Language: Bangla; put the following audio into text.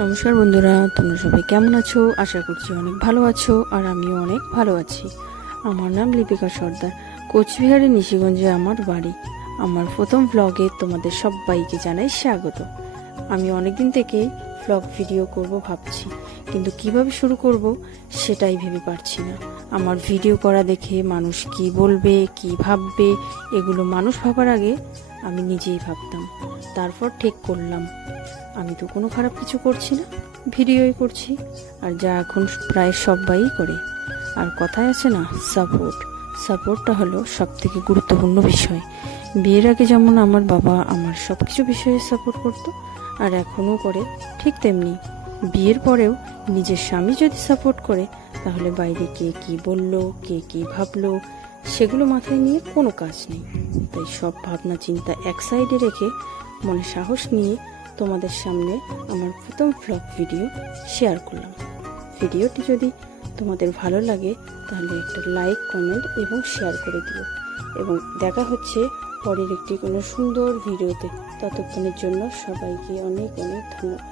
নমস্কার বন্ধুরা, তোমরা সবাই কেমন আছো? আশা করছি অনেক ভালো আছো, আর আমিও অনেক ভালো আছি। আমার নাম লিপিকা সর্দার। কোচবিহারের নিশিগঞ্জে আমার বাড়ি। আমার প্রথম ব্লগে তোমাদের সবাইকে জানাই স্বাগত। আমি অনেকদিন থেকেই ব্লগ ভিডিও করব ভাবছি, কিন্তু কিভাবে শুরু করব সেটাই ভেবে পারছি না। আমার ভিডিও করা দেখে মানুষ কি বলবে, কি ভাববে, এগুলো মানুষ ভাবার আগে আমি নিজেই ভাবতাম। তারপর ঠিক করলাম, আমি তো কোনো খারাপ কিছু করছি না, ভিডিওই করছি, আর যা এখন প্রায় সবাই করে। আর কথায় আছে না, সাপোর্টটা হলো সব থেকে গুরুত্বপূর্ণ বিষয়। বিয়ের আগে যেমন আমার বাবা আমার সব কিছু বিষয়ে সাপোর্ট করতো, আর এখনও করে ঠিক তেমনি বিয়ের পরেও নিজের স্বামী যদি সাপোর্ট করে, তাহলে বাইরে কে কি বললো, কে কি ভাবলো, সেগুলো মাথায় নিয়ে কোনো কাজ নেই। তাই সব ভাবনা চিন্তা এক সাইডে রেখে মনে সাহস নিয়ে তোমাদের সামনে আমার প্রথম ব্লগ ভিডিও শেয়ার করলাম। ভিডিওটি যদি তোমাদের ভালো লাগে তাহলে একটা লাইক, কমেন্ট এবং শেয়ার করে দিও। এবং দেখা হচ্ছে পরের একটি কোনো সুন্দর ভিডিওতে। ততক্ষণের জন্য সবাইকে অনেক অনেক ধন্যবাদ।